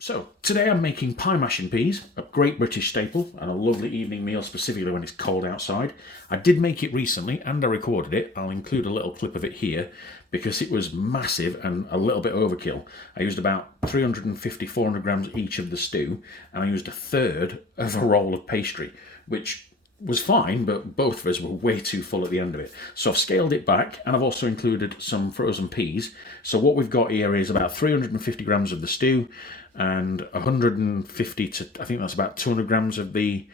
So, today I'm making pie mash and peas, a great British staple and a lovely evening meal, specifically when it's cold outside. I did make it recently and I recorded it. I'll include a little clip of it here because it was massive and a little bit overkill. I used about 350-400 grams each of the stew, and I used a third of a roll of pastry, which was fine, but both of us were way too full at the end of it. So I've scaled it back, and I've also included some frozen peas. So what we've got here is about 350 grams of the stew and 150 to, I think that's about 200 grams of the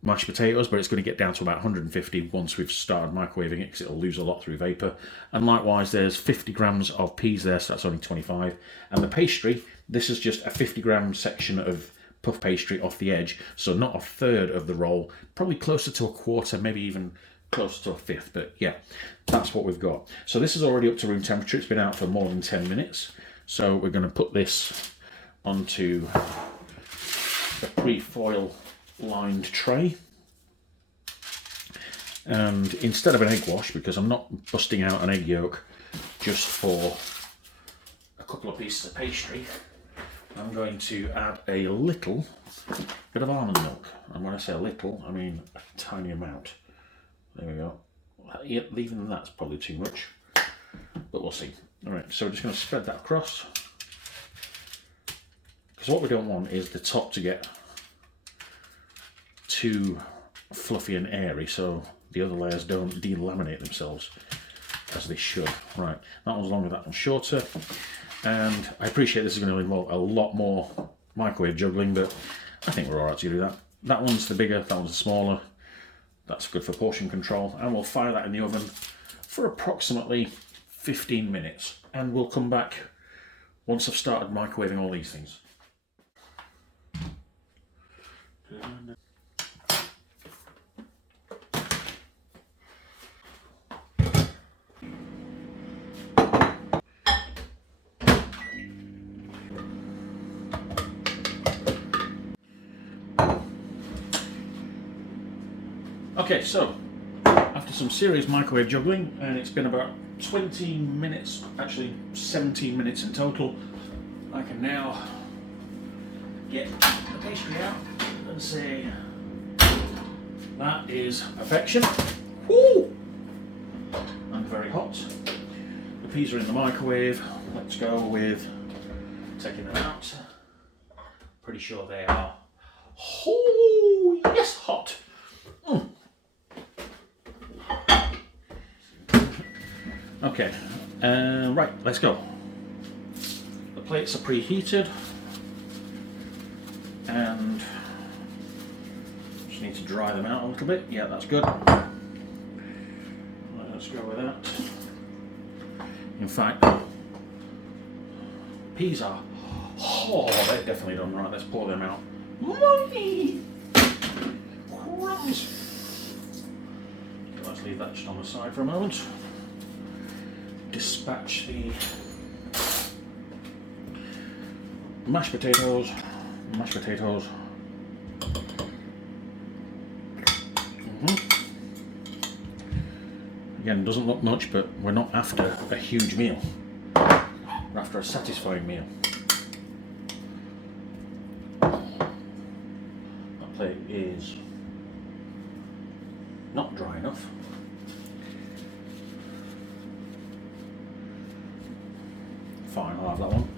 mashed potatoes, but it's going to get down to about 150 once we've started microwaving it because it'll lose a lot through vapor. And likewise, there's 50 grams of peas there, so that's only 25. And the pastry, this is just a 50 gram section of puff pastry off the edge, so not a third of the roll, probably closer to a quarter, maybe even closer to a fifth, but yeah, that's what we've got. So this is already up to room temperature. It's been out for more than 10 minutes. So we're going to put this onto a pre-foil lined tray, and instead of an egg wash, because I'm not busting out an egg yolk just for a couple of pieces of pastry, I'm going to add a little bit of almond milk. And when I say a little, I mean a tiny amount. There we go. Even that's probably too much, but we'll see. All right, so we're just going to spread that across, because what we don't want is the top to get too fluffy and airy, so the other layers don't delaminate themselves as they should. Right, that one's longer, that one's shorter. And I appreciate this is going to involve a lot more microwave juggling, but I think we're alright to do that. That one's the bigger, that one's the smaller. That's good for portion control. And we'll fire that in the oven for approximately 15 minutes. And we'll come back once I've started microwaving all these things. Okay, so after some serious microwave juggling, and it's been about 20 minutes, actually 17 minutes in total, I can now get the pastry out and say, that is perfection. Woo! And very hot. The peas are in the microwave. Let's go with taking them out. Pretty sure they are, oh yes, hot. Okay, right, let's go. The plates are preheated, and just need to dry them out a little bit. Yeah, that's good. Let's go with that. In fact, peas are, oh, they're definitely done. Right, let's pour them out. Money! Crumbs! Let's leave that just on the side for a moment. Dispatch the mashed potatoes. Again, doesn't look much, but we're not after a huge meal. We're after a satisfying meal. That plate is not dry enough. Fine, I'll have that one.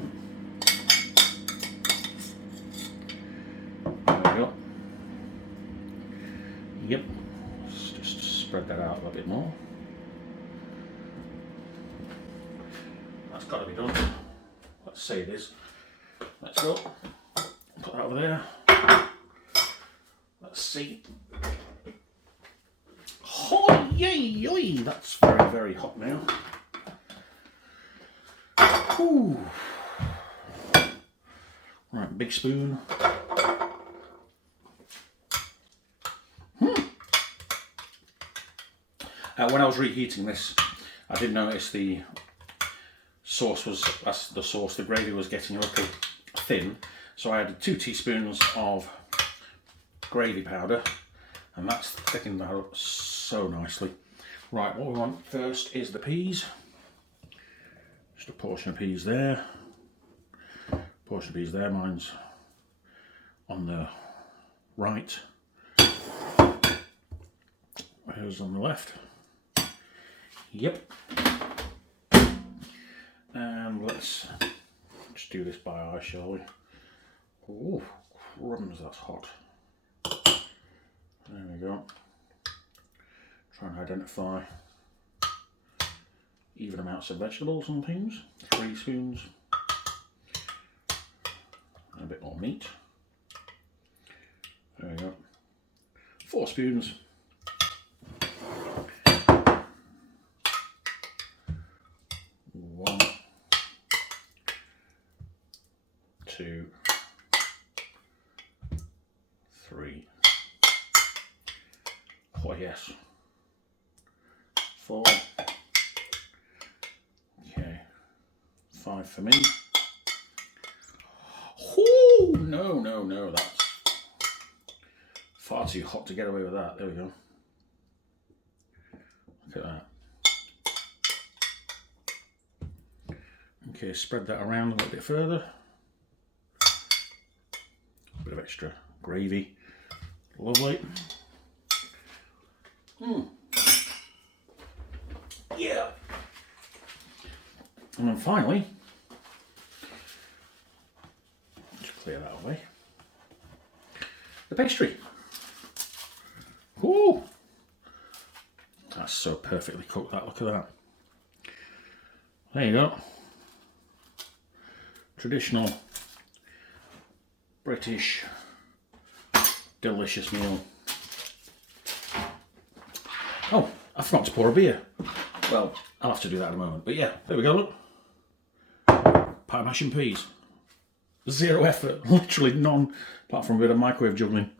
There we go. Yep. Let's just spread that out a little bit more. That's got to be done. Let's say it is. Let's go. Put that over there. Let's see. Oh, yay, oi! That's very, very hot now. Ooh. Right, big spoon. When I was reheating this, I did notice the sauce was, the gravy was getting a little thin, so I added 2 teaspoons of gravy powder, and that's thickened that up so nicely. Right, what we want first is the peas. Just a portion of peas there. portion of peas there. Mine's on the right. Hers on the left. Yep. And let's just do this by eye, shall we? Oh, crumbs, that's hot. There we go. Try and identify even amounts of vegetables and things. 3 spoons. And a bit more meat. There we go. 4 spoons. 1, 2, 3. Oh yes. 4. Okay. 5 for me. Oh no, that's far too hot to get away with that. There we go. Look at that. Okay, spread that around a little bit further. A bit of extra gravy. Lovely. Yeah. And then finally, just clear that away. The pastry. Ooh. That's so perfectly cooked, that. Look at that. There you go. Traditional British delicious meal. Oh, I forgot to pour a beer. Well, I'll have to do that in a moment. But yeah, there we go, look. Pie mash and peas. 0 effort, literally none, apart from a bit of microwave juggling.